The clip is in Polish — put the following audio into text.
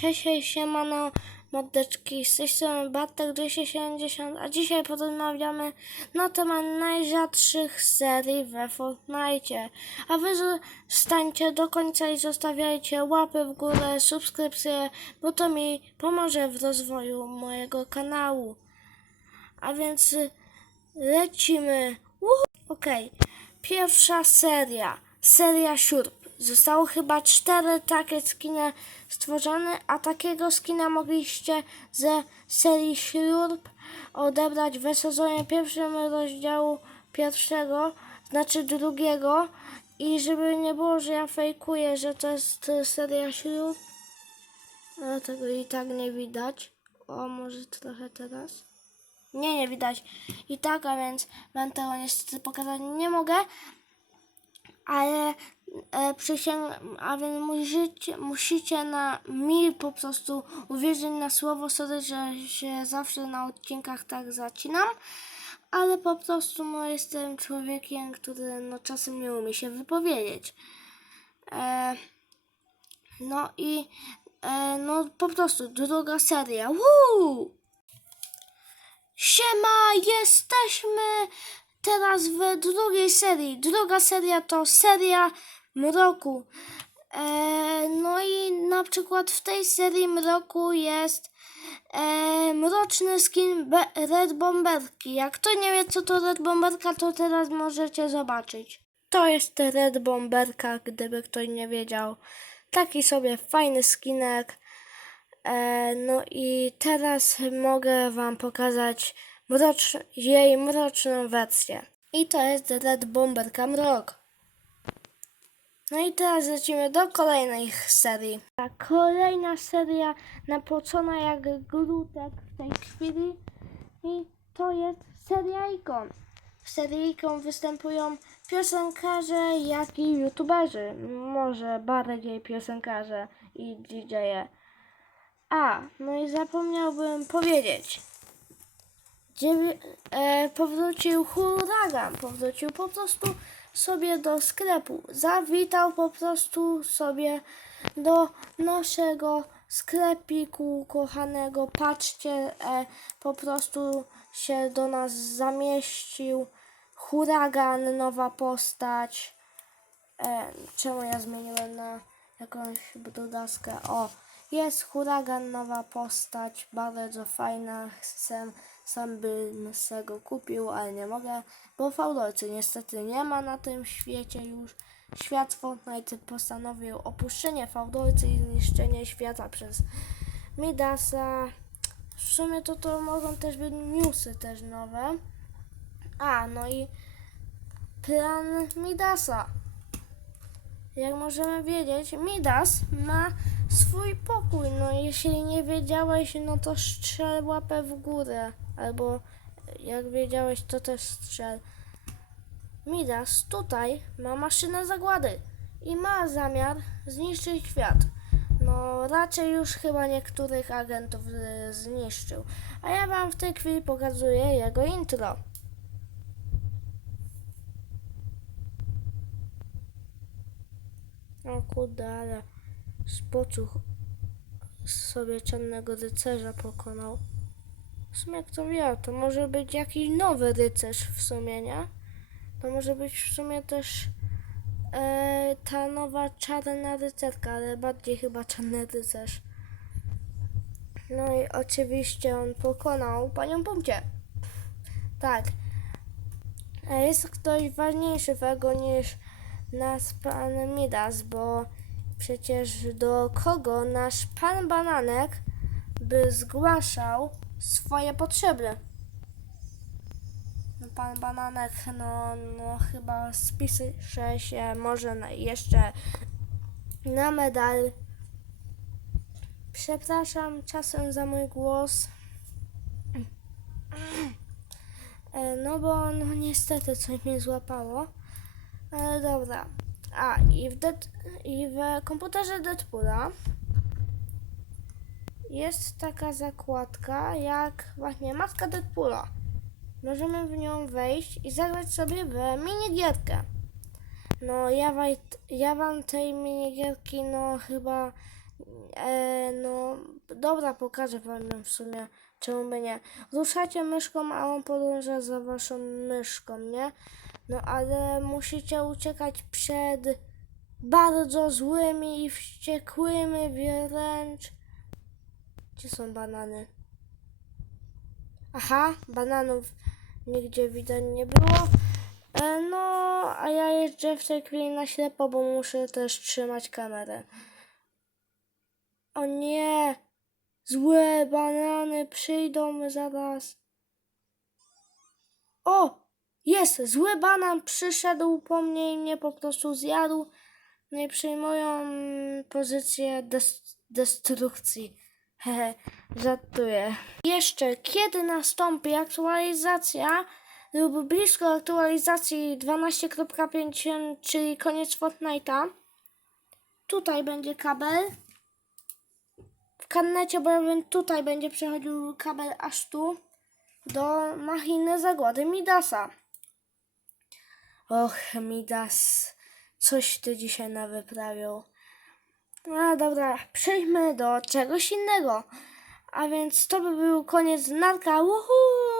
Cześć, siemano, mordeczki, z tej strony Bartek 270, a dzisiaj porozmawiamy na temat najrzadszych serii we Fortnite. A wy zostańcie do końca i zostawiajcie łapy w górę, subskrypcje, bo to mi pomoże w rozwoju mojego kanału. A więc lecimy. Uhu. Okej, pierwsza seria, seria siurb. Zostało chyba cztery takie skiny stworzone, a takiego skina mogliście ze serii siurb odebrać w sezonie pierwszym rozdziału pierwszego, znaczy drugiego. I żeby nie było, że ja fejkuję, że to jest seria siurb, ale tego i tak nie widać. O, może trochę teraz. Nie, nie widać. I tak, a więc wam tego niestety pokazać nie mogę. Ale e, przysięgam, a więc musicie, musicie na mi po prostu uwierzyć na słowo sorry, że się zawsze na odcinkach tak zacinam. Ale po prostu no, jestem człowiekiem, który no, czasem nie umie się wypowiedzieć. E, no i e, no po prostu druga seria. Woo! Siema, jesteśmy teraz w drugiej serii. Druga seria to seria Mroku. E, no i na przykład w tej serii Mroku jest e, mroczny skin Be- Red Bomberki. Jak kto nie wie co to Red Bomberka, to teraz możecie zobaczyć. To jest Red Bomberka, gdyby ktoś nie wiedział. Taki sobie fajny skinek. E, no i teraz mogę Wam pokazać mrocz, jej mroczną wersję. I to jest Red Bomber Cam Rock. No i teraz lecimy do kolejnej serii. Ta kolejna seria napłocona jak glutek w tej chwili. I to jest seria ikon. W serii ikon występują piosenkarze, jak i youtuberzy. Może bardziej piosenkarze i DJ-e. A, no i zapomniałbym powiedzieć. E, powrócił huragan, powrócił po prostu sobie do sklepu. Zawitał po prostu sobie do naszego sklepiku kochanego. Patrzcie, e, po prostu się do nas zamieścił. Huragan, nowa postać. E, czemu ja zmieniłem na jakąś brudaskę? O, jest huragan, nowa postać, bardzo fajna. Sam, sam bym se go kupił, ale nie mogę, bo fałdolcy niestety nie ma na tym świecie już. Świat Fortnite postanowił opuszczenie fałdolcy i zniszczenie świata przez Midasa. W sumie to to mogą też być newsy też nowe. A, no i plan Midasa. Jak możemy wiedzieć, Midas ma swój pokój. No jeśli nie wiedziałeś, no to strzel łapę w górę. Albo jak wiedziałeś, to też strzel. Midas tutaj ma maszynę zagłady i ma zamiar zniszczyć świat. No raczej już chyba niektórych agentów y, zniszczył. A ja wam w tej chwili pokazuję jego intro. O kurde, spocuch sobie czarnego rycerza pokonał. W sumie kto wie, to może być jakiś nowy rycerz w sumie, nie? To może być w sumie też e, ta nowa czarna rycerka, ale bardziej chyba czarny rycerz. No i oczywiście on pokonał panią Pumcie. Tak. A jest ktoś ważniejszego niż nas pan Midas, bo przecież do kogo nasz pan Bananek by zgłaszał swoje potrzeby? No, pan Bananek, no, no chyba spisze się może na, jeszcze na medal. Przepraszam czasem za mój głos. E, No bo no niestety coś mnie złapało. Ale dobra. A i w, Dead, i w komputerze Deadpoola jest taka zakładka jak właśnie maska Deadpoola. Możemy w nią wejść i zagrać sobie w minigierkę. No ja, ja wam tej minigierki no chyba e, no dobra, pokażę wam w sumie, czemu by nie. Ruszacie myszką, a on podąża za waszą myszką, nie? No ale musicie uciekać przed bardzo złymi i wściekłymi wręcz. Gdzie są banany? Aha, bananów nigdzie widać nie było. E, no, a ja jeżdżę w tej chwili na ślepo, bo muszę też trzymać kamerę. O nie! Złe banany przyjdą zaraz. O! Jest! Zły banan przyszedł po mnie i mnie po prostu zjadł. No i przyjmują mm, pozycję des- destrukcji. Hehe, żartuję. Jeszcze kiedy nastąpi aktualizacja lub blisko aktualizacji 12.5, czyli koniec Fortnite'a, tutaj będzie kabel. W karnecie bojowym tutaj będzie przechodził kabel aż tu do machiny zagłady Midasa. Och, Midas, coś ty dzisiaj nawyprawiał. No dobra, przejdźmy do czegoś innego. A więc to by był koniec narka. Uhu!